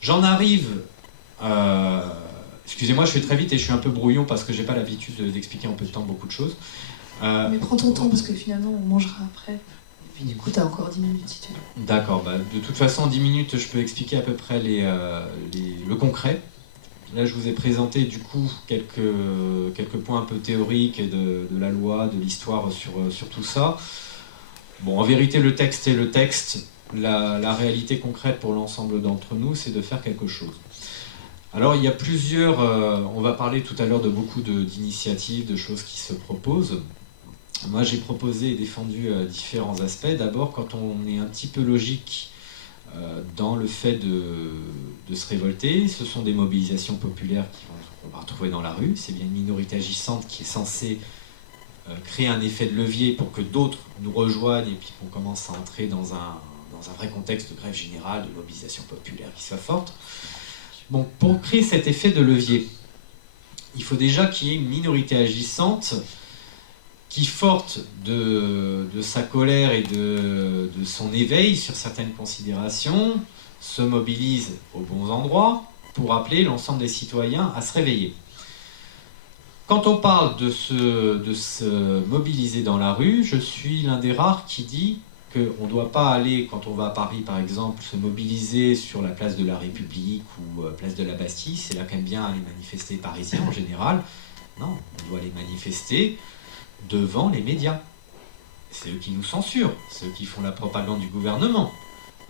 J'en arrive... excusez-moi, je fais très vite et je suis un peu brouillon parce que j'ai pas l'habitude d'expliquer en peu de temps beaucoup de choses. Mais prends ton temps parce que finalement on mangera après. Et puis du coup t'as encore 10 minutes si tu veux. D'accord, de toute façon en 10 minutes je peux expliquer à peu près le concret. Là je vous ai présenté du coup quelques points un peu théoriques de la loi, de l'histoire sur tout ça. Bon, en vérité le texte est le texte. La réalité concrète pour l'ensemble d'entre nous, c'est de faire quelque chose. Alors il y a plusieurs, on va parler tout à l'heure de beaucoup d'initiatives, de choses qui se proposent. Moi j'ai proposé et défendu différents aspects. D'abord, quand on est un petit peu logique dans le fait de se révolter, ce sont des mobilisations populaires qu'on va retrouver dans la rue. C'est bien une minorité agissante qui est censée créer un effet de levier pour que d'autres nous rejoignent et puis qu'on commence à entrer dans un vrai contexte de grève générale, de mobilisation populaire qui soit forte. Bon, pour créer cet effet de levier, il faut déjà qu'il y ait une minorité agissante qui, forte de sa colère et de son éveil sur certaines considérations, se mobilise aux bons endroits pour appeler l'ensemble des citoyens à se réveiller. Quand on parle de se mobiliser dans la rue, je suis l'un des rares qui dit qu'on ne doit pas aller, quand on va à Paris par exemple, se mobiliser sur la place de la République ou place de la Bastille. C'est là qu'aiment bien les manifester parisiens en général. Non, on doit aller manifester devant les médias. C'est eux qui nous censurent, c'est eux qui font la propagande du gouvernement.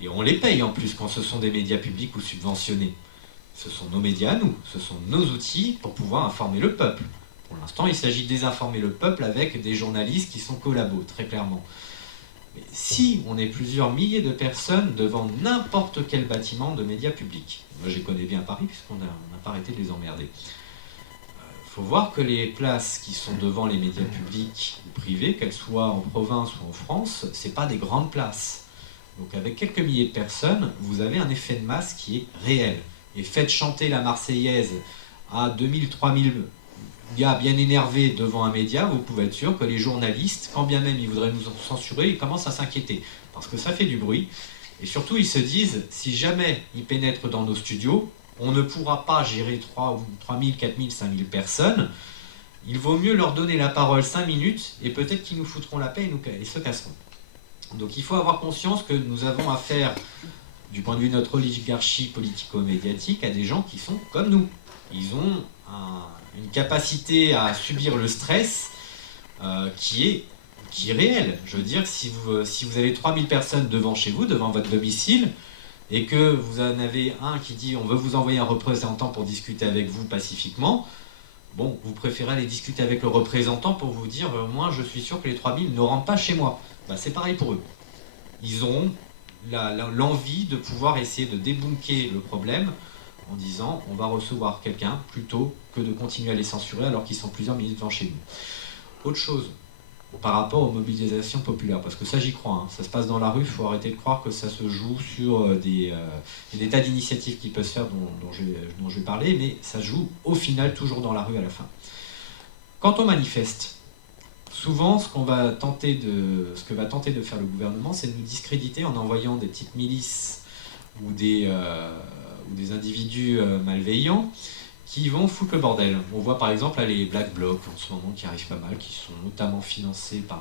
Et on les paye en plus quand ce sont des médias publics ou subventionnés. Ce sont nos médias à nous, ce sont nos outils pour pouvoir informer le peuple. Pour l'instant, il s'agit de désinformer le peuple avec des journalistes qui sont collabos, très clairement. Mais si on est plusieurs milliers de personnes devant n'importe quel bâtiment de médias publics, moi je les connais bien à Paris puisqu'on n'a pas arrêté de les emmerder, il faut voir que les places qui sont devant les médias publics ou privés, qu'elles soient en province ou en France, c'est pas des grandes places. Donc avec quelques milliers de personnes, vous avez un effet de masse qui est réel. Et faites chanter la Marseillaise à 2000, 3000 gars bien énervés devant un média, vous pouvez être sûr que les journalistes, quand bien même ils voudraient nous censurer, ils commencent à s'inquiéter. Parce que ça fait du bruit. Et surtout, ils se disent, si jamais ils pénètrent dans nos studios, on ne pourra pas gérer 3000, 4000, 5000 personnes. Il vaut mieux leur donner la parole 5 minutes et peut-être qu'ils nous foutront la paix et se casseront. Donc il faut avoir conscience que nous avons affaire, du point de vue de notre oligarchie politico-médiatique, à des gens qui sont comme nous. Ils ont une capacité à subir le stress qui est réelle. Je veux dire, si vous avez 3000 personnes devant chez vous, devant votre domicile, et que vous en avez un qui dit on veut vous envoyer un représentant pour discuter avec vous pacifiquement, bon, vous préférez aller discuter avec le représentant pour vous dire moi je suis sûr que les 3000 ne rentrent pas chez moi. Ben, c'est pareil pour eux. Ils auront l'envie de pouvoir essayer de débunker le problème en disant on va recevoir quelqu'un plutôt que de continuer à les censurer alors qu'ils sont plusieurs milliers devant chez nous. Autre chose, par rapport aux mobilisations populaires, parce que ça j'y crois, hein, ça se passe dans la rue, il faut arrêter de croire que ça se joue sur des tas d'initiatives qui peuvent se faire dont je vais parler, mais ça se joue au final toujours dans la rue à la fin. Quand on manifeste, souvent ce que va tenter de faire le gouvernement, c'est de nous discréditer en envoyant des petites milices ou des individus malveillants qui vont foutre le bordel. On voit par exemple là, les Black Blocs en ce moment qui arrivent pas mal, qui sont notamment financés par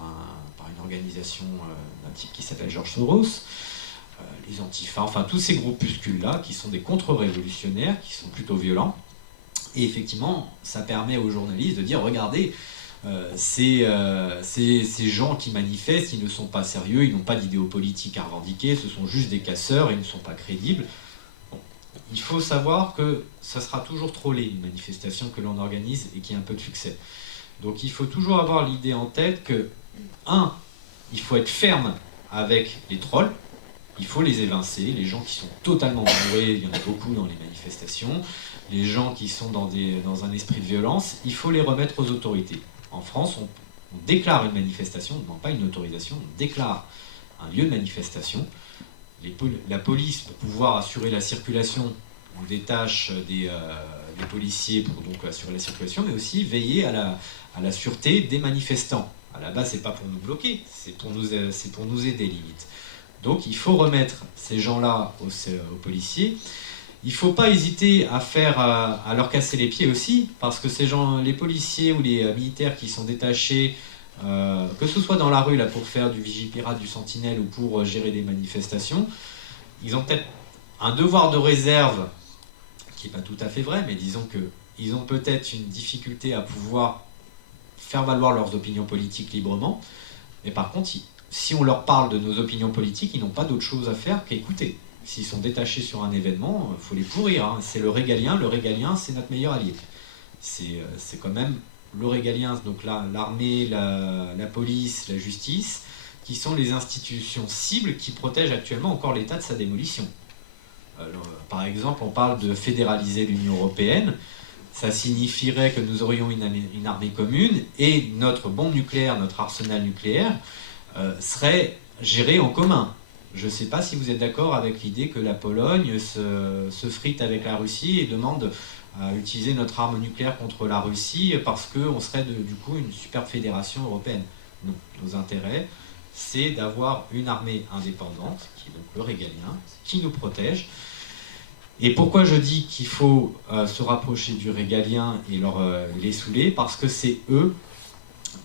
une organisation d'un type qui s'appelle George Soros, les Antifa, enfin tous ces groupuscules-là qui sont des contre-révolutionnaires, qui sont plutôt violents. Et effectivement, ça permet aux journalistes de dire, regardez, ces gens qui manifestent, ils ne sont pas sérieux, ils n'ont pas d'idéaux politiques à revendiquer, ce sont juste des casseurs, ils ne sont pas crédibles. Bon. Il faut savoir que ça sera toujours trollé, une manifestation que l'on organise et qui a un peu de succès. Donc il faut toujours avoir l'idée en tête que, il faut être ferme avec les trolls, il faut les évincer, les gens qui sont totalement bourrés, il y en a beaucoup dans les manifestations, les gens qui sont dans un esprit de violence, il faut les remettre aux autorités. En France, on déclare une manifestation, non pas une autorisation, on déclare un lieu de manifestation. La police, pour pouvoir assurer la circulation, on détache des policiers pour donc assurer la circulation, mais aussi veiller à la sûreté des manifestants. À la base, c'est pas pour nous bloquer, c'est pour nous aider limite. Donc il faut remettre ces gens-là aux policiers. Il ne faut pas hésiter à leur casser les pieds aussi, parce que ces gens, les policiers ou les militaires qui sont détachés, que ce soit dans la rue là, pour faire du vigipirate, du sentinelle ou pour gérer des manifestations, ils ont peut-être un devoir de réserve qui n'est pas tout à fait vrai, mais disons qu'ils ont peut-être une difficulté à pouvoir faire valoir leurs opinions politiques librement. Mais par contre, si on leur parle de nos opinions politiques, ils n'ont pas d'autre chose à faire qu'écouter. S'ils sont détachés sur un événement, il faut les pourrir. Hein. C'est le régalien, c'est notre meilleur allié. C'est quand même le régalien, donc l'armée, la police, la justice, qui sont les institutions cibles qui protègent actuellement encore l'État de sa démolition. Alors, par exemple, on parle de fédéraliser l'Union européenne. Ça signifierait que nous aurions une armée commune et notre bombe nucléaire, notre arsenal nucléaire, serait géré en commun. Je ne sais pas si vous êtes d'accord avec l'idée que la Pologne se frite avec la Russie et demande à utiliser notre arme nucléaire contre la Russie parce qu'on serait du coup une super fédération européenne. Non, nos intérêts, c'est d'avoir une armée indépendante, qui est donc le régalien, qui nous protège. Et pourquoi je dis qu'il faut se rapprocher du régalien et les saouler? Parce que c'est eux,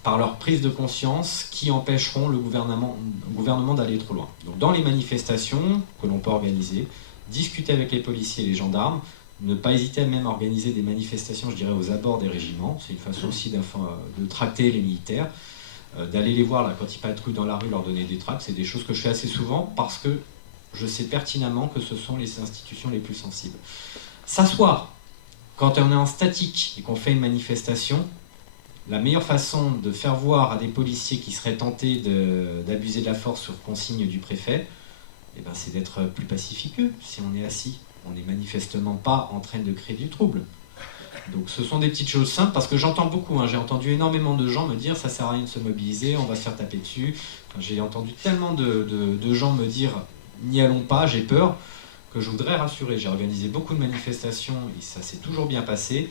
par leur prise de conscience, qui empêcheront le gouvernement d'aller trop loin. Donc dans les manifestations que l'on peut organiser, discuter avec les policiers et les gendarmes, ne pas hésiter à même organiser des manifestations, je dirais, aux abords des régiments. C'est une façon aussi de tracter les militaires, d'aller les voir là, quand ils patrouillent dans la rue, leur donner des tracts. C'est des choses que je fais assez souvent parce que je sais pertinemment que ce sont les institutions les plus sensibles. S'asseoir, quand on est en statique et qu'on fait une manifestation, la meilleure façon de faire voir à des policiers qui seraient tentés d'abuser de la force sur consigne du préfet, eh ben, c'est d'être plus pacifique qu'eux si on est assis. On n'est manifestement pas en train de créer du trouble. Donc ce sont des petites choses simples, parce que j'entends beaucoup, j'ai entendu énormément de gens me dire ça sert à rien de se mobiliser, on va se faire taper dessus. Enfin, j'ai entendu tellement de gens me dire n'y allons pas, j'ai peur, que je voudrais rassurer. J'ai organisé beaucoup de manifestations et ça s'est toujours bien passé.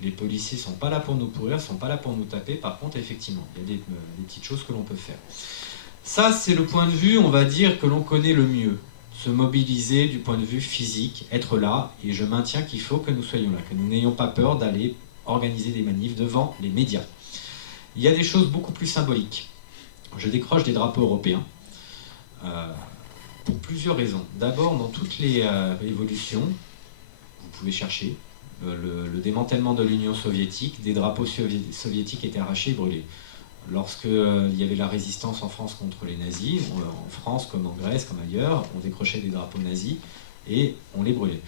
Les policiers ne sont pas là pour nous pourrir, ne sont pas là pour nous taper. Par contre, effectivement, il y a des petites choses que l'on peut faire. Ça, c'est le point de vue, on va dire, que l'on connaît le mieux. Se mobiliser du point de vue physique, être là, et je maintiens qu'il faut que nous soyons là, que nous n'ayons pas peur d'aller organiser des manifs devant les médias. Il y a des choses beaucoup plus symboliques. Je décroche des drapeaux européens pour plusieurs raisons. D'abord, dans toutes les révolutions, vous pouvez chercher, le démantèlement de l'Union soviétique, des drapeaux soviétiques étaient arrachés et brûlés. Lorsqu'il y avait la résistance en France contre les nazis, en France comme en Grèce, comme ailleurs, on décrochait des drapeaux nazis et on les brûlait.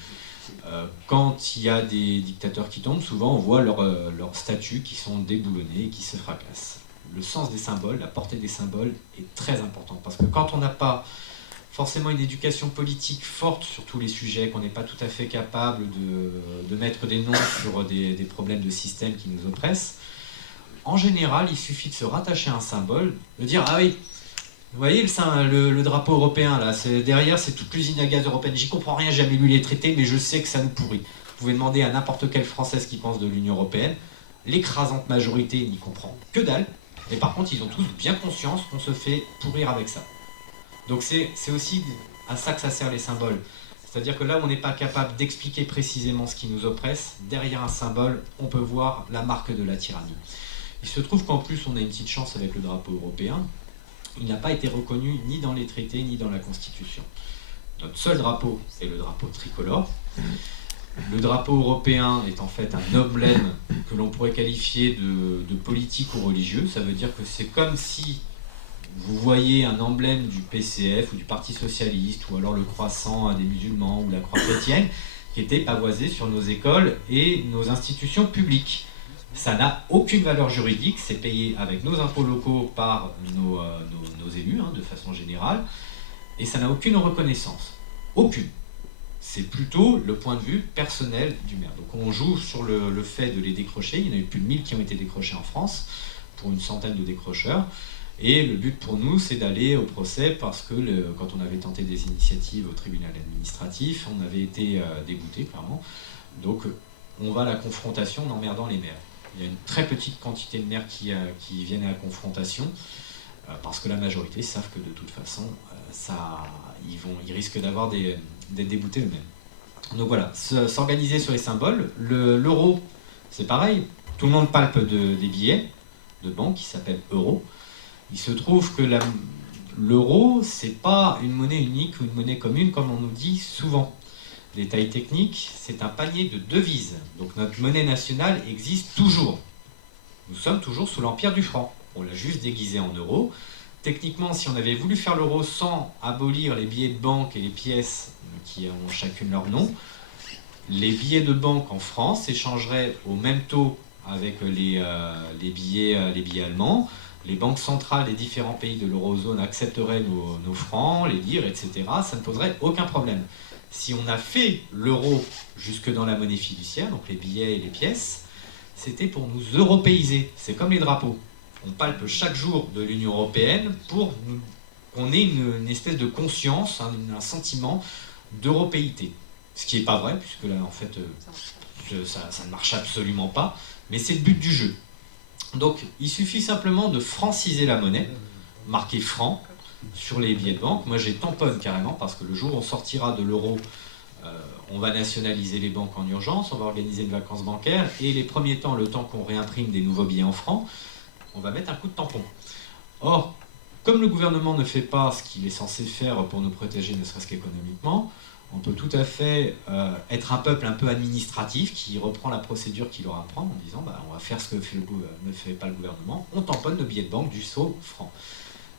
Quand il y a des dictateurs qui tombent, souvent on voit leurs statues qui sont déboulonnées et qui se fracassent. Le sens des symboles, la portée des symboles est très important, parce que quand on n'a pas forcément une éducation politique forte sur tous les sujets, qu'on n'est pas tout à fait capable de mettre des noms sur des problèmes de système qui nous oppressent, en général, il suffit de se rattacher à un symbole, de dire « Ah oui, vous voyez le drapeau européen, là, derrière, c'est toute l'usine à gaz européenne. J'y comprends rien, j'ai jamais lu les traités, mais je sais que ça nous pourrit. » Vous pouvez demander à n'importe quelle Française qui pense de l'Union européenne. L'écrasante majorité n'y comprend que dalle. Mais par contre, ils ont tous bien conscience qu'on se fait pourrir avec ça. Donc c'est aussi à ça que ça sert les symboles. C'est-à-dire que là où on n'est pas capable d'expliquer précisément ce qui nous oppresse, derrière un symbole, on peut voir la marque de la tyrannie. Il se trouve qu'en plus, on a une petite chance avec le drapeau européen. Il n'a pas été reconnu ni dans les traités, ni dans la Constitution. Notre seul drapeau, c'est le drapeau tricolore. Le drapeau européen est en fait un emblème que l'on pourrait qualifier de politique ou religieux. Ça veut dire que c'est comme si vous voyez un emblème du PCF ou du Parti Socialiste, ou alors le croissant des musulmans ou la croix chrétienne, qui était pavoisé sur nos écoles et nos institutions publiques. Ça n'a aucune valeur juridique, c'est payé avec nos impôts locaux par nos élus, de façon générale, et ça n'a aucune reconnaissance. Aucune. C'est plutôt le point de vue personnel du maire. Donc on joue sur le fait de les décrocher. Il y en a eu plus de 1000 qui ont été décrochés en France, pour une centaine de décrocheurs. Et le but pour nous, c'est d'aller au procès, parce que quand on avait tenté des initiatives au tribunal administratif, on avait été débouté, clairement. Donc on va à la confrontation en emmerdant les maires. Il y a une très petite quantité de maires qui viennent à la confrontation, parce que la majorité savent que de toute façon, ils risquent d'être déboutés eux-mêmes. Donc voilà, s'organiser sur les symboles. L'euro, c'est pareil, tout le monde palpe des billets de banque qui s'appellent euros. Il se trouve que l'euro, c'est pas une monnaie unique ou une monnaie commune comme on nous dit souvent. Détail technique, c'est un panier de devises. Donc notre monnaie nationale existe toujours. Nous sommes toujours sous l'empire du franc. On l'a juste déguisé en euros. Techniquement, si on avait voulu faire l'euro sans abolir les billets de banque et les pièces qui ont chacune leur nom, les billets de banque en France s'échangeraient au même taux avec les billets allemands. Les banques centrales des différents pays de l'eurozone accepteraient nos francs, les livres, etc. Ça ne poserait aucun problème. Si on a fait l'euro jusque dans la monnaie fiduciaire, donc les billets et les pièces, c'était pour nous européiser. C'est comme les drapeaux. On palpe chaque jour de l'Union européenne pour qu'on ait une espèce de conscience, un sentiment d'européité. Ce qui n'est pas vrai, puisque là, en fait, ça ne marche absolument pas, mais c'est le but du jeu. Donc, il suffit simplement de franciser la monnaie, marquer franc, sur les billets de banque. Moi, j'ai tamponne carrément, parce que le jour où on sortira de l'euro, on va nationaliser les banques en urgence, on va organiser des vacances bancaires, et les premiers temps, le temps qu'on réimprime des nouveaux billets en francs, on va mettre un coup de tampon. Or, comme le gouvernement ne fait pas ce qu'il est censé faire pour nous protéger, ne serait-ce qu'économiquement, on peut tout à fait être un peuple un peu administratif qui reprend la procédure qu'il aura à prendre en disant on va faire ce que ne fait pas le gouvernement, on tamponne nos billets de banque du sceau franc.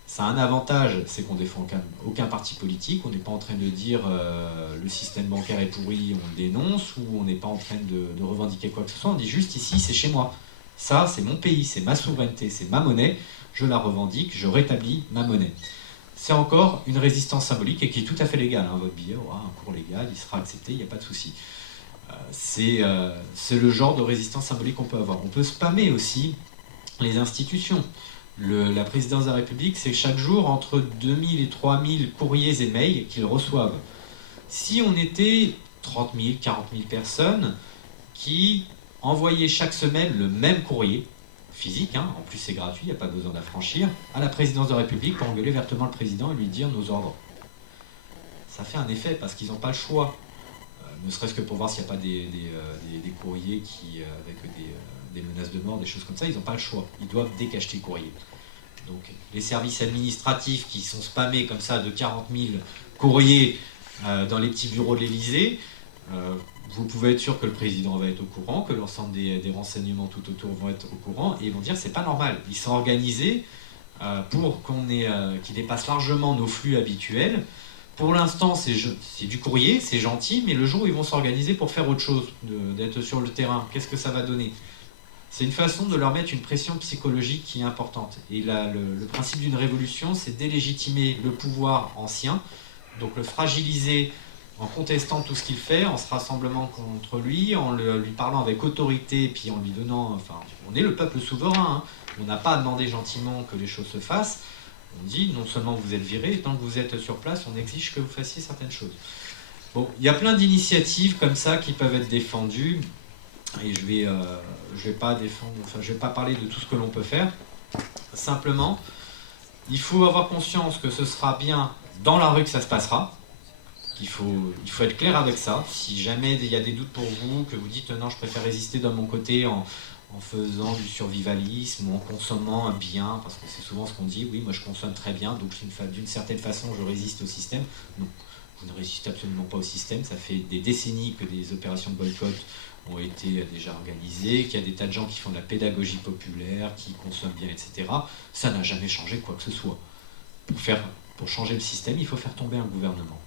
Ça a un avantage, c'est qu'on ne défend aucun parti politique, on n'est pas en train de dire le système bancaire est pourri, on le dénonce, ou on n'est pas en train de revendiquer quoi que ce soit, on dit juste ici c'est chez moi. Ça, c'est mon pays, c'est ma souveraineté, c'est ma monnaie, je la revendique, je rétablis ma monnaie. C'est encore une résistance symbolique et qui est tout à fait légale. Votre billet aura un cours légal, il sera accepté, il n'y a pas de souci. C'est le genre de résistance symbolique qu'on peut avoir. On peut spammer aussi les institutions. La présidence de la République, c'est chaque jour entre 2000 et 3000 courriers et mails qu'ils reçoivent. Si on était 30 000, 40 000 personnes qui envoyer chaque semaine le même courrier, physique, en plus c'est gratuit, il n'y a pas besoin d'affranchir, à la présidence de la République pour engueuler vertement le président et lui dire nos ordres. Ça fait un effet parce qu'ils n'ont pas le choix, ne serait-ce que pour voir s'il n'y a pas des courriers avec des menaces de mort, des choses comme ça, ils n'ont pas le choix, ils doivent décacheter le courrier. Donc les services administratifs qui sont spammés comme ça de 40 000 courriers dans les petits bureaux de l'Élysée, vous pouvez être sûr que le président va être au courant, que l'ensemble des renseignements tout autour vont être au courant, et ils vont dire c'est pas normal. Ils sont organisés pour qu'ils dépassent largement nos flux habituels. Pour l'instant, c'est du courrier, c'est gentil, mais le jour où ils vont s'organiser pour faire autre chose, d'être sur le terrain, qu'est-ce que ça va donner? C'est une façon de leur mettre une pression psychologique qui est importante. Et là, le principe d'une révolution, c'est délégitimer le pouvoir ancien, donc le fragiliser en contestant tout ce qu'il fait, en se rassemblant contre lui, en lui parlant avec autorité, puis en lui donnant... on est le peuple souverain, on n'a pas à demander gentiment que les choses se fassent. On dit, non seulement vous êtes viré, et tant que vous êtes sur place, on exige que vous fassiez certaines choses. Bon, il y a plein d'initiatives comme ça qui peuvent être défendues, et je vais pas parler de tout ce que l'on peut faire. Simplement, il faut avoir conscience que ce sera bien dans la rue que ça se passera. Il faut être clair avec ça. Si jamais il y a des doutes pour vous, que vous dites non, je préfère résister de mon côté en faisant du survivalisme ou en consommant bien, parce que c'est souvent ce qu'on dit, oui, moi je consomme très bien, donc d'une certaine façon je résiste au système. Non, vous ne résistez absolument pas au système. Ça fait des décennies que des opérations de boycott ont été déjà organisées, qu'il y a des tas de gens qui font de la pédagogie populaire, qui consomment bien, etc. Ça n'a jamais changé quoi que ce soit. Pour changer le système, il faut faire tomber un gouvernement.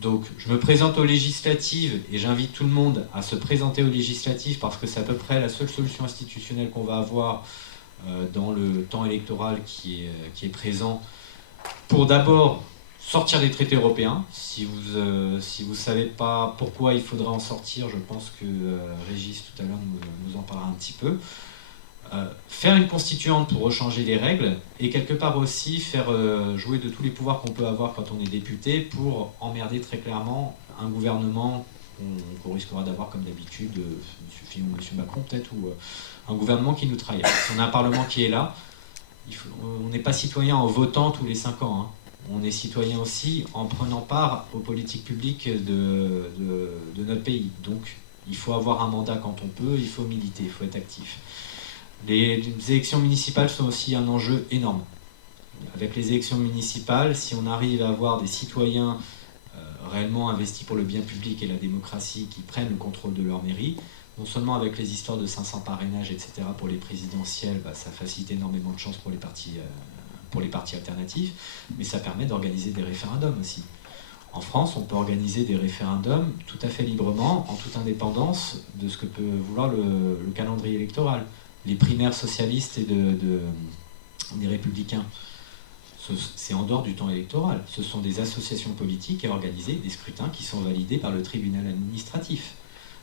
Donc, je me présente aux législatives et j'invite tout le monde à se présenter aux législatives parce que c'est à peu près la seule solution institutionnelle qu'on va avoir dans le temps électoral qui est présent pour d'abord sortir des traités européens. Si vous savez pas pourquoi il faudra en sortir, je pense que Régis tout à l'heure nous en parlera un petit peu. Faire une constituante pour rechanger les règles et quelque part aussi faire jouer de tous les pouvoirs qu'on peut avoir quand on est député pour emmerder très clairement un gouvernement qu'on risquera d'avoir comme d'habitude, M. Fillon ou M. Macron peut-être, ou un gouvernement qui nous trahit. Si on a un parlement qui est là, on n'est pas citoyen en votant tous les 5 ans. on est citoyen aussi en prenant part aux politiques publiques de notre pays. Donc il faut avoir un mandat quand on peut, il faut militer, il faut être actif. Les élections municipales sont aussi un enjeu énorme. Avec les élections municipales, si on arrive à avoir des citoyens réellement investis pour le bien public et la démocratie qui prennent le contrôle de leur mairie, non seulement avec les histoires de 500 parrainages, etc. pour les présidentielles, ça facilite énormément de chances pour les partis alternatifs, mais ça permet d'organiser des référendums aussi. En France, on peut organiser des référendums tout à fait librement, en toute indépendance de ce que peut vouloir le calendrier électoral. Les primaires socialistes et des républicains, c'est en dehors du temps électoral. Ce sont des associations politiques qui ont organisé des scrutins qui sont validés par le tribunal administratif.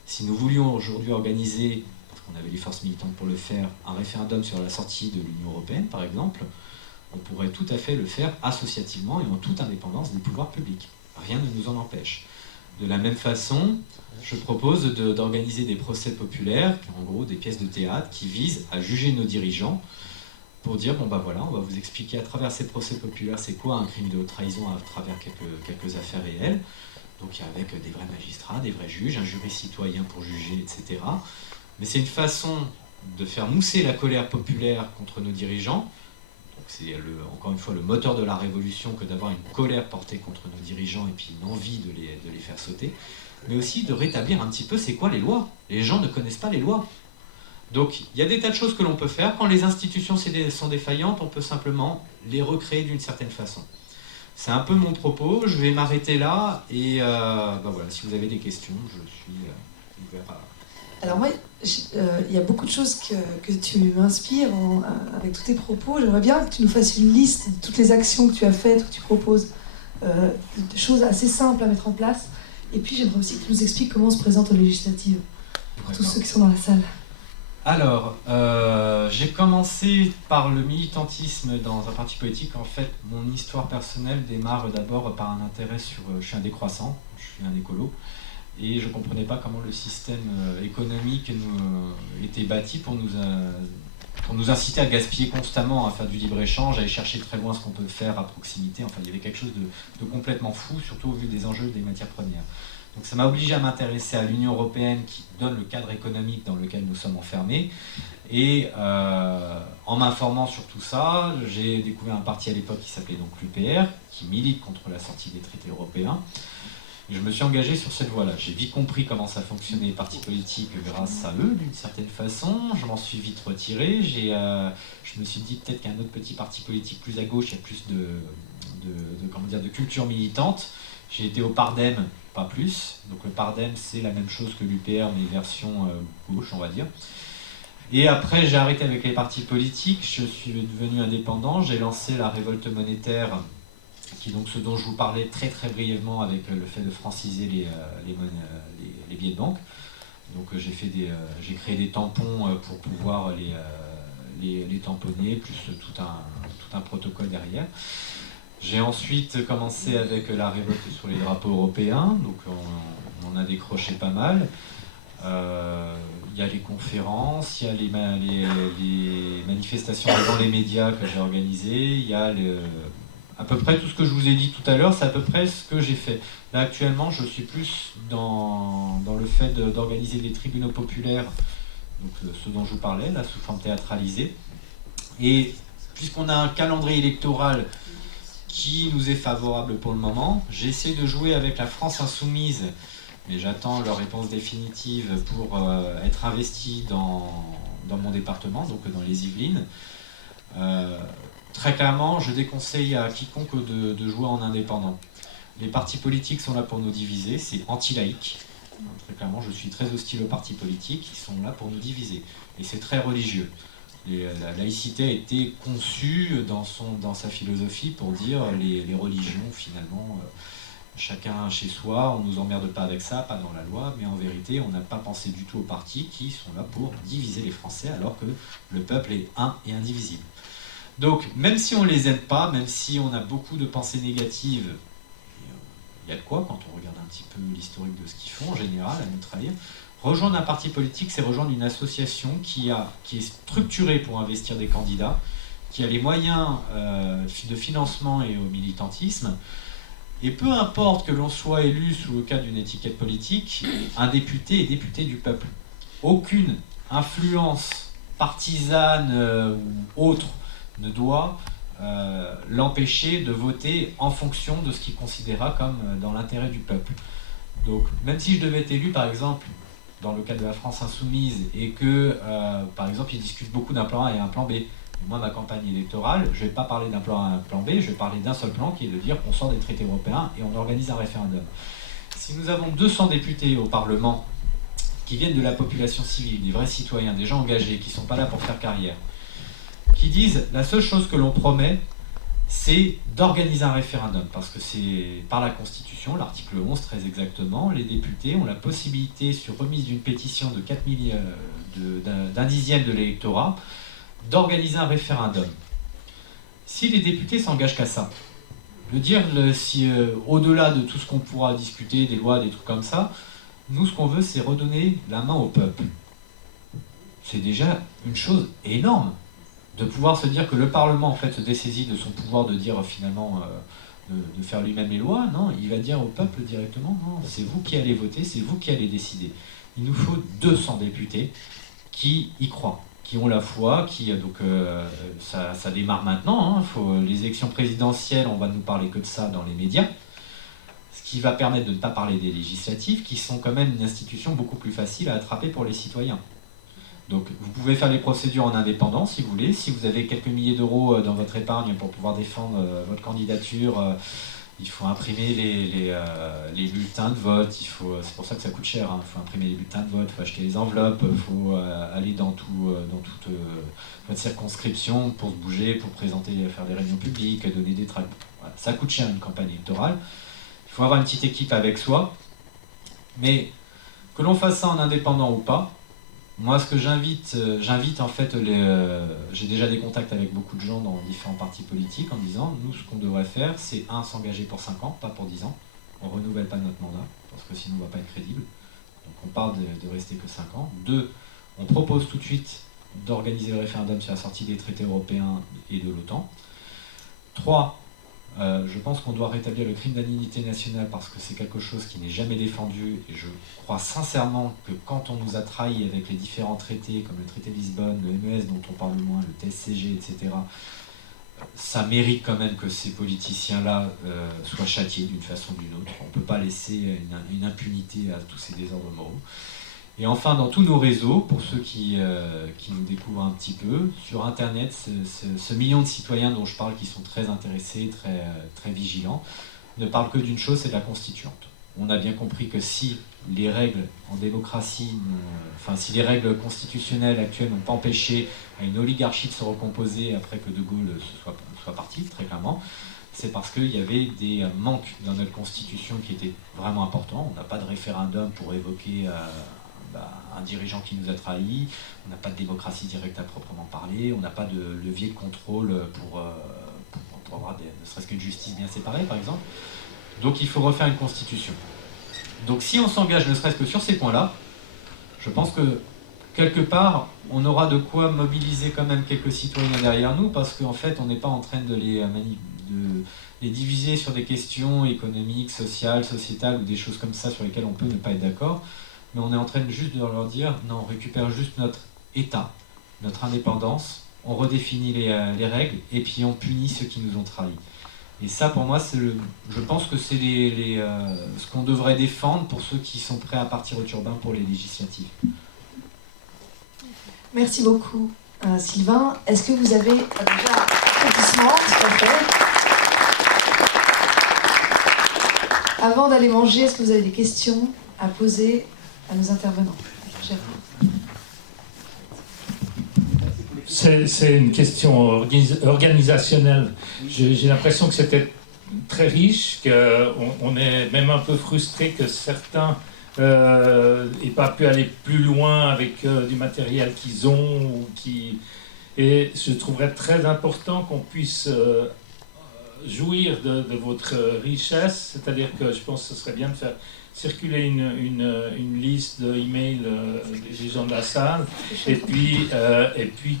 Si nous voulions aujourd'hui organiser, parce qu'on avait les forces militantes pour le faire, un référendum sur la sortie de l'Union européenne, par exemple, on pourrait tout à fait le faire associativement et en toute indépendance des pouvoirs publics. Rien ne nous en empêche. De la même façon, je propose d'organiser des procès populaires, en gros des pièces de théâtre, qui visent à juger nos dirigeants pour dire, bon bah voilà, on va vous expliquer à travers ces procès populaires c'est quoi un crime de haute trahison à travers quelques affaires réelles. Donc avec des vrais magistrats, des vrais juges, un jury citoyen pour juger, etc. Mais c'est une façon de faire mousser la colère populaire contre nos dirigeants. C'est encore une fois le moteur de la révolution que d'avoir une colère portée contre nos dirigeants et puis une envie de les faire sauter, mais aussi de rétablir un petit peu c'est quoi les lois. Les gens ne connaissent pas les lois. Donc il y a des tas de choses que l'on peut faire. Quand les institutions sont défaillantes, on peut simplement les recréer d'une certaine façon. C'est un peu mon propos, je vais m'arrêter là et voilà, si vous avez des questions, je suis ouvert à... Alors moi, il y a beaucoup de choses que tu m'inspires avec tous tes propos. J'aimerais bien que tu nous fasses une liste de toutes les actions que tu as faites, que tu proposes, de choses assez simples à mettre en place. Et puis j'aimerais aussi que tu nous expliques comment on se présente aux législatives, pour tous ceux qui sont dans la salle. Alors, j'ai commencé par le militantisme dans un parti politique. En fait, mon histoire personnelle démarre d'abord par un intérêt sur... je suis un décroissant, je suis un écolo. Et je ne comprenais pas comment le système économique était bâti pour nous inciter à gaspiller constamment, à faire du libre-échange, à aller chercher très loin ce qu'on peut faire à proximité. Enfin, il y avait quelque chose de complètement fou, surtout au vu des enjeux des matières premières. Donc ça m'a obligé à m'intéresser à l'Union européenne qui donne le cadre économique dans lequel nous sommes enfermés. Et en m'informant sur tout ça, j'ai découvert un parti à l'époque qui s'appelait donc l'UPR, qui milite contre la sortie des traités européens. Je me suis engagé sur cette voie-là. J'ai vite compris comment ça fonctionnait les partis politiques grâce à eux, d'une certaine façon. Je m'en suis vite retiré. Je me suis dit peut-être qu'un autre petit parti politique plus à gauche, il y a plus de culture militante. J'ai été au Pardem, pas plus. Donc le Pardem, c'est la même chose que l'UPR, mais version gauche, on va dire. Et après, j'ai arrêté avec les partis politiques. Je suis devenu indépendant. J'ai lancé la révolte monétaire, qui est donc ce dont je vous parlais très très brièvement avec le fait de franciser les billets de banque. Donc j'ai créé des tampons pour pouvoir les tamponner, plus tout un protocole derrière. J'ai ensuite commencé avec la révolte sur les drapeaux européens, donc on en a décroché pas mal. Il y a les conférences, il y a les manifestations devant les médias que j'ai organisées, il y a à peu près tout ce que je vous ai dit tout à l'heure, c'est à peu près ce que j'ai fait. Là actuellement, je suis plus dans le fait d'organiser des tribunaux populaires, donc ce dont je vous parlais, là, sous forme théâtralisée. Et puisqu'on a un calendrier électoral qui nous est favorable pour le moment, j'essaie de jouer avec la France insoumise, mais j'attends leur réponse définitive pour être investi dans mon département, donc dans les Yvelines. Très clairement, je déconseille à quiconque de jouer en indépendant. Les partis politiques sont là pour nous diviser, c'est anti-laïque. Très clairement, je suis très hostile aux partis politiques, ils sont là pour nous diviser. Et c'est très religieux. La laïcité a été conçue dans sa philosophie pour dire les religions, finalement, chacun chez soi, on ne nous emmerde pas avec ça, pas dans la loi, mais en vérité, on n'a pas pensé du tout aux partis qui sont là pour diviser les Français, alors que le peuple est un et indivisible. Donc, même si on ne les aime pas, même si on a beaucoup de pensées négatives, il y a de quoi, quand on regarde un petit peu l'historique de ce qu'ils font, en général, à nous trahir. Rejoindre un parti politique, c'est rejoindre une association qui est structurée pour investir des candidats, qui a les moyens de financement et au militantisme. Et peu importe que l'on soit élu sous le cadre d'une étiquette politique, un député est député du peuple. Aucune influence partisane ou autre ne doit l'empêcher de voter en fonction de ce qu'il considéra comme dans l'intérêt du peuple. Donc même si je devais être élu, par exemple, dans le cas de la France insoumise, et que, par exemple, ils discutent beaucoup d'un plan A et un plan B, moi, ma campagne électorale, je ne vais pas parler d'un plan A et un plan B, je vais parler d'un seul plan, qui est de dire qu'on sort des traités européens et on organise un référendum. Si nous avons 200 députés au Parlement qui viennent de la population civile, des vrais citoyens, des gens engagés, qui ne sont pas là pour faire carrière, qui disent la seule chose que l'on promet, c'est d'organiser un référendum, parce que c'est par la Constitution, l'article 11 très exactement, les députés ont la possibilité, sur remise d'une pétition de 4 000, d'un dixième de l'électorat, d'organiser un référendum. Si les députés s'engagent qu'à ça, de dire si au-delà de tout ce qu'on pourra discuter, des lois, des trucs comme ça, nous ce qu'on veut c'est redonner la main au peuple. C'est déjà une chose énorme de pouvoir se dire que le Parlement en fait se dessaisit de son pouvoir de dire finalement de faire lui-même les lois. Non, il va dire au peuple directement, non, c'est vous qui allez voter, c'est vous qui allez décider. Il nous faut 200 députés qui y croient, qui ont la foi, ça démarre maintenant, hein, les élections présidentielles, on va nous parler que de ça dans les médias, ce qui va permettre de ne pas parler des législatives, qui sont quand même une institution beaucoup plus facile à attraper pour les citoyens. Donc vous pouvez faire les procédures en indépendant si vous voulez, si vous avez quelques milliers d'euros dans votre épargne pour pouvoir défendre votre candidature, il faut imprimer les bulletins de vote, c'est pour ça que ça coûte cher, hein. Il faut imprimer les bulletins de vote, il faut acheter les enveloppes, il faut aller dans toute votre circonscription pour se bouger, pour présenter, faire des réunions publiques, donner des tracts. Voilà. Ça coûte cher une campagne électorale. Il faut avoir une petite équipe avec soi, mais que l'on fasse ça en indépendant ou pas, moi ce que j'invite en fait, j'ai déjà des contacts avec beaucoup de gens dans différents partis politiques en disant, nous ce qu'on devrait faire, c'est s'engager pour 5 ans, pas pour 10 ans. On ne renouvelle pas notre mandat, parce que sinon on ne va pas être crédible. Donc on parle de rester que 5 ans. 2, on propose tout de suite d'organiser le référendum sur la sortie des traités européens et de l'OTAN. 3, je pense qu'on doit rétablir le crime d'indignité nationale parce que c'est quelque chose qui n'est jamais défendu et je crois sincèrement que quand on nous a trahis avec les différents traités comme le traité de Lisbonne, le MES dont on parle moins, le TSCG, etc., ça mérite quand même que ces politiciens-là soient châtiés d'une façon ou d'une autre. On ne peut pas laisser une impunité à tous ces désordres moraux. Et enfin, dans tous nos réseaux, pour ceux qui nous découvrent un petit peu, sur Internet, ce million de citoyens dont je parle, qui sont très intéressés, très vigilants, ne parlent que d'une chose, c'est de la constituante. On a bien compris que si les règles en démocratie, si les règles constitutionnelles actuelles n'ont pas empêché à une oligarchie de se recomposer après que De Gaulle soit parti, très clairement, c'est parce qu'il y avait des manques dans notre constitution qui étaient vraiment importants. On n'a pas de référendum pour évoquer un dirigeant qui nous a trahis, on n'a pas de démocratie directe à proprement parler, on n'a pas de levier de contrôle pour avoir ne serait-ce qu'une justice bien séparée, par exemple. Donc il faut refaire une constitution. Donc si on s'engage ne serait-ce que sur ces points-là, je pense que quelque part, on aura de quoi mobiliser quand même quelques citoyens derrière nous, parce qu'en fait, on n'est pas en train de les diviser sur des questions économiques, sociales, sociétales, ou des choses comme ça sur lesquelles on peut ne pas être d'accord. Mais on est en train juste de leur dire, non, on récupère juste notre État, notre indépendance, on redéfinit les règles, et puis on punit ceux qui nous ont trahis. Et ça, pour moi, je pense que c'est ce qu'on devrait défendre pour ceux qui sont prêts à partir au turbin pour les législatives. Merci beaucoup, Sylvain. Est-ce que vous avez déjà un applaudissement, tout à fait. Avant d'aller manger, est-ce que vous avez des questions à poser à nos intervenants? C'est une question organisationnelle. J'ai l'impression que c'était très riche, qu'on est même un peu frustré que certains n'aient pas pu aller plus loin avec du matériel qu'ils ont. Et je trouverais très important qu'on puisse jouir de votre richesse, c'est-à-dire que je pense que ce serait bien de faire circuler une liste d'emails des gens de la salle, et puis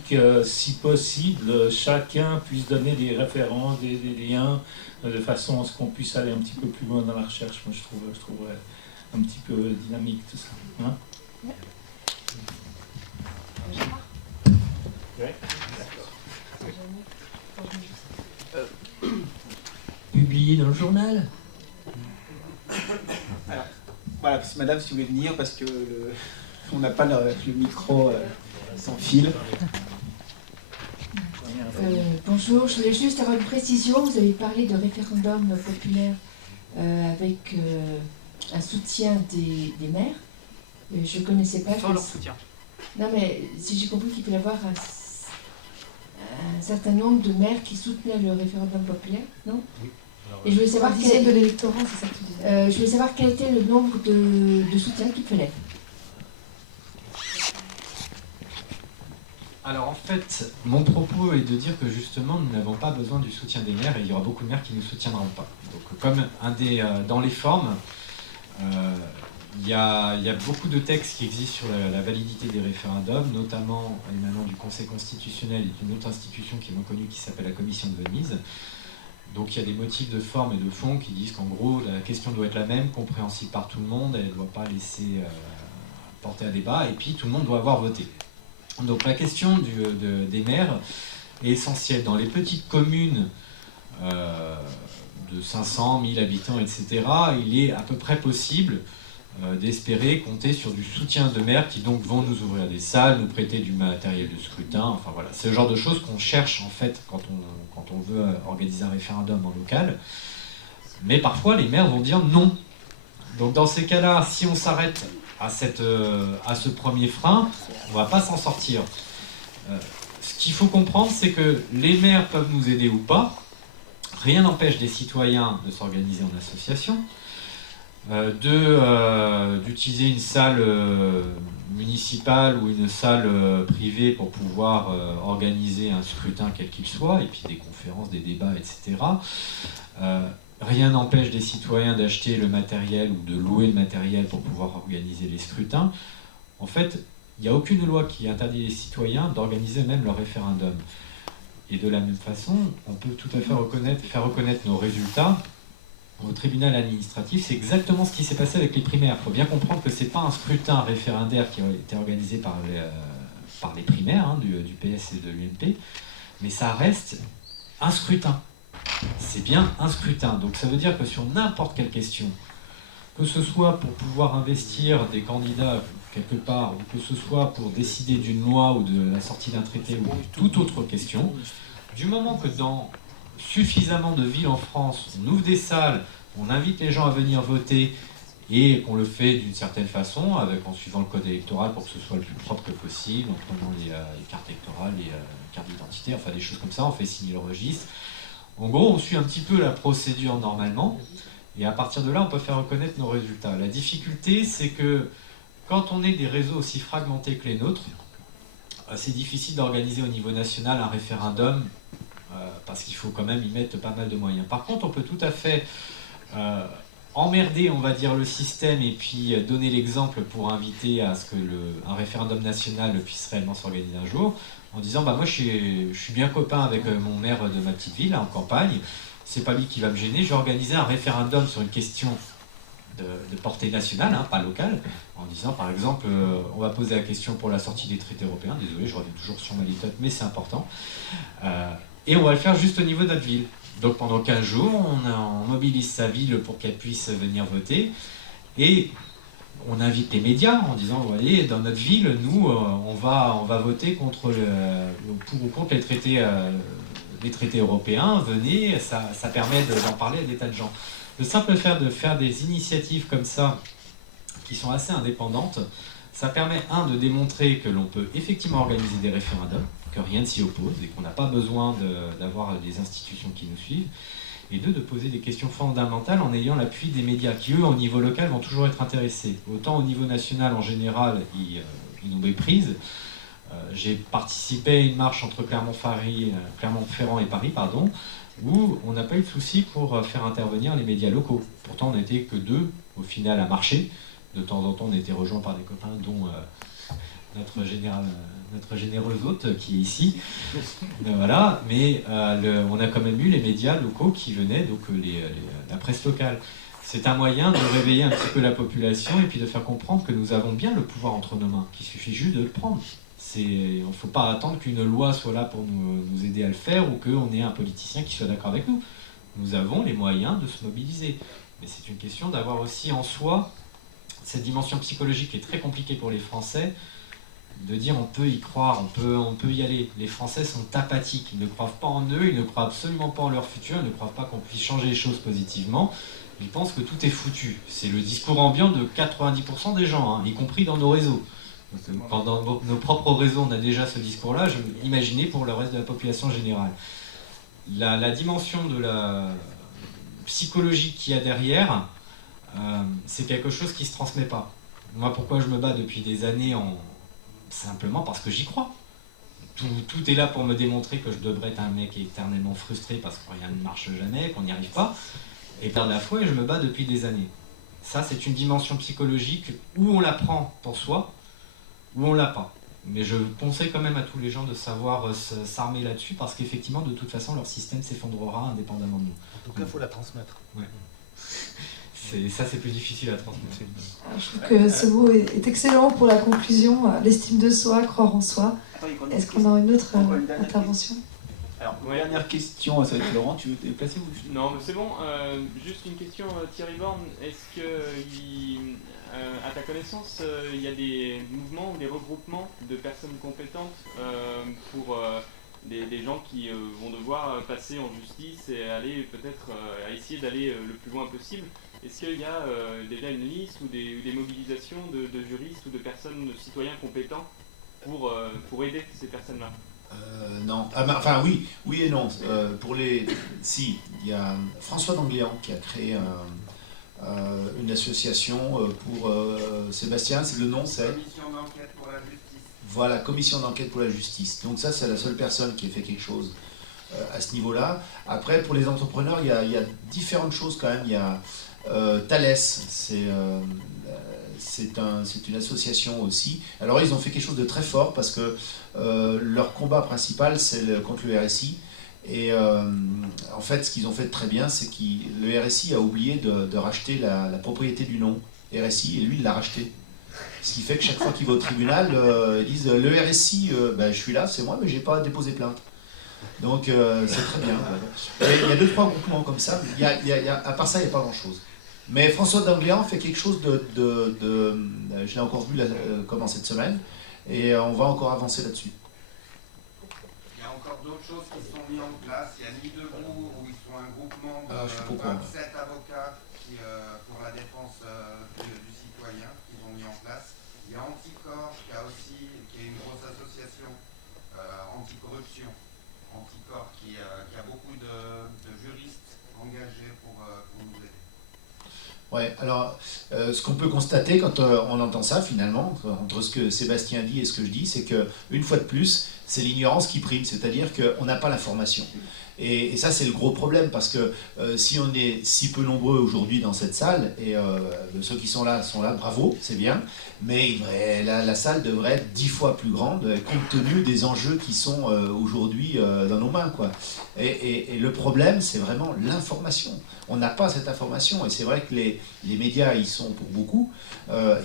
que, si possible, chacun puisse donner des références, des liens, de façon à ce qu'on puisse aller un petit peu plus loin dans la recherche. Moi, je trouverais un petit peu dynamique tout ça. Hein? Ouais. Publié dans le journal. Alors, voilà, madame, si vous voulez venir, parce que on n'a pas le micro sans fil. Bonjour, je voulais juste avoir une précision. Vous avez parlé de référendum populaire avec un soutien des maires. Je ne connaissais pas. Sans leur soutien. Non, mais si j'ai compris qu'il peut y avoir un certain nombre de maires qui soutenaient le référendum populaire, non? Oui. Et je voulais savoir de l'électorat, c'est ça que tu disais. je voulais savoir quel était le nombre de soutiens qu'il fallait. Alors en fait, mon propos est de dire que justement nous n'avons pas besoin du soutien des maires et il y aura beaucoup de maires qui ne nous soutiendront pas. Donc comme dans les formes, il y a beaucoup de textes qui existent sur la validité des référendums, notamment émanant du Conseil constitutionnel et d'une autre institution qui est moins connue qui s'appelle la Commission de Venise. Donc il y a des motifs de forme et de fond qui disent qu'en gros la question doit être la même, compréhensible par tout le monde, elle ne doit pas laisser porter à débat et puis tout le monde doit avoir voté. Donc la question des maires est essentielle. Dans les petites communes de 500, 1000 habitants, etc., il est à peu près possible d'espérer compter sur du soutien de maires qui donc vont nous ouvrir des salles, nous prêter du matériel de scrutin, enfin voilà, c'est le genre de choses qu'on cherche en fait quand on veut organiser un référendum en local. Mais parfois les maires vont dire non. Donc dans ces cas-là, si on s'arrête à ce premier frein, on ne va pas s'en sortir. Ce qu'il faut comprendre, c'est que les maires peuvent nous aider ou pas. Rien n'empêche des citoyens de s'organiser en association, d'utiliser une salle municipale ou une salle privée pour pouvoir organiser un scrutin quel qu'il soit, et puis des conférences, des débats, etc. Rien n'empêche des citoyens d'acheter le matériel ou de louer le matériel pour pouvoir organiser les scrutins. En fait, il n'y a aucune loi qui interdit les citoyens d'organiser eux-mêmes leur référendum. Et de la même façon, on peut tout à fait faire reconnaître nos résultats au tribunal administratif. C'est exactement ce qui s'est passé avec les primaires. Il faut bien comprendre que ce n'est pas un scrutin référendaire qui a été organisé par les primaires hein, du PS et de l'UMP, mais ça reste un scrutin. C'est bien un scrutin. Donc ça veut dire que sur n'importe quelle question, que ce soit pour pouvoir investir des candidats quelque part, ou que ce soit pour décider d'une loi ou de la sortie d'un traité ou toute autre question, du moment que dans suffisamment de villes en France, on ouvre des salles, on invite les gens à venir voter et qu'on le fait d'une certaine façon, en suivant le code électoral pour que ce soit le plus propre que possible, en prenant les cartes électorales, les cartes d'identité, enfin des choses comme ça, on fait signer le registre. En gros, on suit un petit peu la procédure normalement, et à partir de là, on peut faire reconnaître nos résultats. La difficulté, c'est que quand on est des réseaux aussi fragmentés que les nôtres, c'est difficile d'organiser au niveau national un référendum, parce qu'il faut quand même y mettre pas mal de moyens. Par contre, on peut tout à fait emmerder, on va dire, le système, et puis donner l'exemple pour inviter à ce que un référendum national puisse réellement s'organiser un jour, en disant bah moi je suis bien copain avec mon maire de ma petite ville en campagne, c'est pas lui qui va me gêner, je vais organiser un référendum sur une question de portée nationale, hein, pas locale, en disant par exemple on va poser la question pour la sortie des traités européens, désolé je reviens toujours sur ma litote mais c'est important, et on va le faire juste au niveau de notre ville. Donc pendant 15 jours on mobilise sa ville pour qu'elle puisse venir voter, et on invite les médias en disant vous voyez, dans notre ville, nous, on va voter pour ou contre les traités européens, venez, ça permet d'en parler à des tas de gens. Le simple fait de faire des initiatives comme ça, qui sont assez indépendantes, ça permet, de démontrer que l'on peut effectivement organiser des référendums, que rien ne s'y oppose et qu'on n'a pas besoin d'avoir des institutions qui nous suivent, et de poser des questions fondamentales en ayant l'appui des médias qui, eux, au niveau local, vont toujours être intéressés. Autant au niveau national, en général, ils nous méprisent. J'ai participé à une marche entre Clermont-Ferrand et Paris, où on n'a pas eu de souci pour faire intervenir les médias locaux. Pourtant, on n'était que 2, au final, à marcher. De temps en temps, on était rejoints par des copains, dont notre généreuse hôte qui est ici. Voilà. Mais on a quand même eu les médias locaux qui venaient, donc la presse locale. C'est un moyen de réveiller un petit peu la population et puis de faire comprendre que nous avons bien le pouvoir entre nos mains, qu'il suffit juste de le prendre. Il ne faut pas attendre qu'une loi soit là pour nous aider à le faire ou qu'on ait un politicien qui soit d'accord avec nous. Nous avons les moyens de se mobiliser. Mais c'est une question d'avoir aussi en soi cette dimension psychologique qui est très compliquée pour les Français, de dire on peut y croire, on peut y aller. Les Français sont apathiques, ils ne croient pas en eux, ils ne croient absolument pas en leur futur, ils ne croient pas qu'on puisse changer les choses positivement. Ils pensent que tout est foutu. C'est le discours ambiant de 90% des gens, y compris dans nos réseaux. Quand dans nos propres réseaux on a déjà ce discours-là, je imaginais pour le reste de la population générale. La dimension de la psychologie qu'il y a derrière, c'est quelque chose qui ne se transmet pas. Moi, pourquoi je me bats depuis des années simplement parce que j'y crois. Tout est là pour me démontrer que je devrais être un mec éternellement frustré parce que rien ne marche jamais, qu'on n'y arrive pas, et perdre la foi, et je me bats depuis des années. Ça, c'est une dimension psychologique où on la prend pour soi, où on l'a pas. Mais je conseille quand même à tous les gens de savoir s'armer là-dessus, parce qu'effectivement, de toute façon, leur système s'effondrera indépendamment de nous. En tout cas, il faut la transmettre. Ouais. Ça, c'est plus difficile à transmettre. Je trouve que ce mot est excellent pour la conclusion, l'estime de soi, croire en soi. Est-ce qu'on a une autre intervention ? Alors, dernière question, ça va être Laurent, tu veux te déplacer ou... Non, mais c'est bon. Juste une question, Thierry Borne. Est-ce que, à ta connaissance, il y a des mouvements ou des regroupements de personnes compétentes pour des gens qui vont devoir passer en justice et aller peut-être à essayer d'aller le plus loin possible? Est-ce qu'il y a déjà une liste ou des mobilisations de juristes ou de personnes, de citoyens compétents pour aider ces personnes-là? Non. Enfin, oui et non. Si, il y a François d'Angléan qui a créé une association pour Sébastien, c'est le nom, c'est Commission d'enquête pour la justice. Voilà, commission d'enquête pour la justice. Donc ça, c'est la seule personne qui a fait quelque chose à ce niveau-là. Après, pour les entrepreneurs, il y a différentes choses quand même. Il y a Thales, c'est une association aussi. Alors ils ont fait quelque chose de très fort parce que leur combat principal, c'est contre le RSI. Et en fait, ce qu'ils ont fait de très bien, c'est que le RSI a oublié de racheter la propriété du nom RSI, et lui, il l'a racheté. Ce qui fait que chaque fois qu'il va au tribunal, ils disent le RSI, je suis là, c'est moi, mais j'ai pas déposé plainte. Donc c'est très bien. Et il y a 2-3 groupements comme ça. À part ça, il n'y a pas grand-chose. Mais François d'Angléan fait quelque chose je l'ai encore vu comment cette semaine, et on va encore avancer là-dessus. Il y a encore d'autres choses qui sont mises en place. Il y a Nuit debout, où ils sont un groupement de 27 avocats pour la défense du citoyen qu'ils ont mis en place. Il y a Anticorps qui est une grosse association anticorruption. Anticorps qui a beaucoup de juristes engagés pour nous aider. Ouais, alors ce qu'on peut constater quand on entend ça finalement, entre ce que Sébastien dit et ce que je dis, c'est qu'une fois de plus, c'est l'ignorance qui prime, c'est-à-dire qu'on n'a pas l'information. Et ça, c'est le gros problème, parce que si on est si peu nombreux aujourd'hui dans cette salle, et ceux qui sont là, bravo, c'est bien, mais la salle devrait être 10 fois plus grande, compte tenu des enjeux qui sont aujourd'hui dans nos mains, quoi. Et le problème, c'est vraiment l'information. On n'a pas cette information, et c'est vrai que les médias y sont pour beaucoup.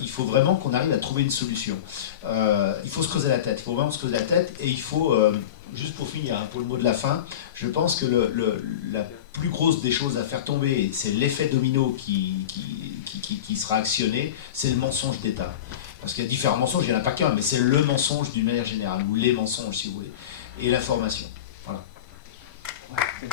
Il faut vraiment qu'on arrive à trouver une solution. Il faut se creuser la tête, il faut vraiment se creuser la tête, et il faut... juste pour finir, pour le mot de la fin, je pense que la plus grosse des choses à faire tomber, c'est l'effet domino qui sera actionné, c'est le mensonge d'État. Parce qu'il y a différents mensonges, il n'y en a pas qu'un, mais c'est le mensonge d'une manière générale, ou les mensonges si vous voulez, et l'information. Voilà. Ouais,